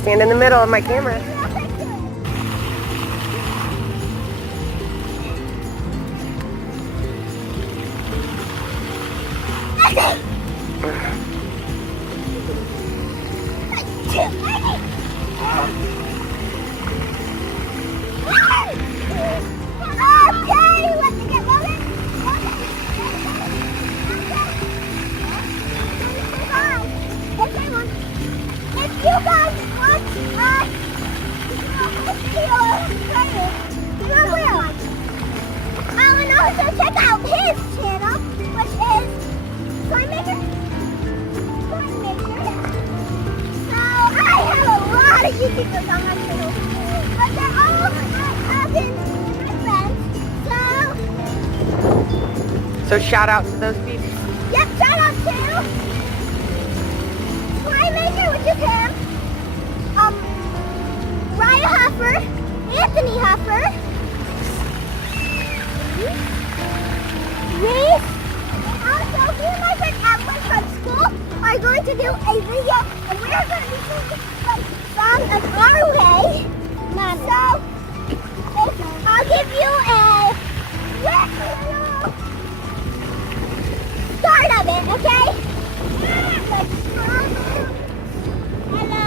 Stand in the middle of my camera. So check out his channel, which is Slime Maker. So I have a lot of YouTubers on my channel, but they're all my cousins and my friends. So shout out to those people. Yep, shout out to Slime Maker, which is him. Ryan Huffer, Anthony Huffer. Reese, and also me and my friend Evelyn from school are going to do a video, and we're going to be singing some songs of our way. So, I'll give you a quick little start of it, okay? Hello.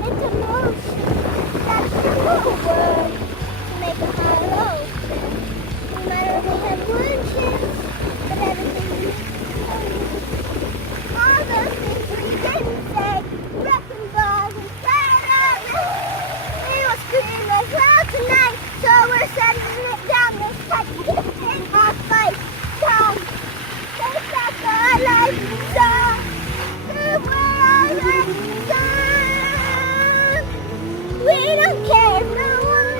It's a motion. That's the whole word to make a high ocean. No matter if we have one chance, but everything we all those things we didn't say, wrecking balls and shadows. We will scream as well tonight, so we're setting it down this time in our fight song. Take back our life song. Move where our life song. We don't care if no one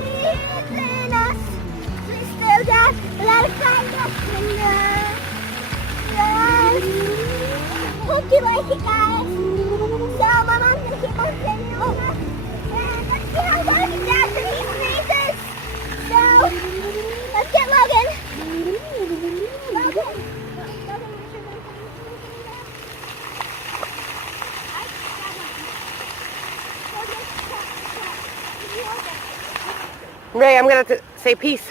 believes in us. We still got a lot of fight left in us. Hope you like it, guys. So my mom's gonna keep on singing over, and let's see how Logan does when he sneezes. So let's get Logan. Logan. Ray, I'm gonna say peace.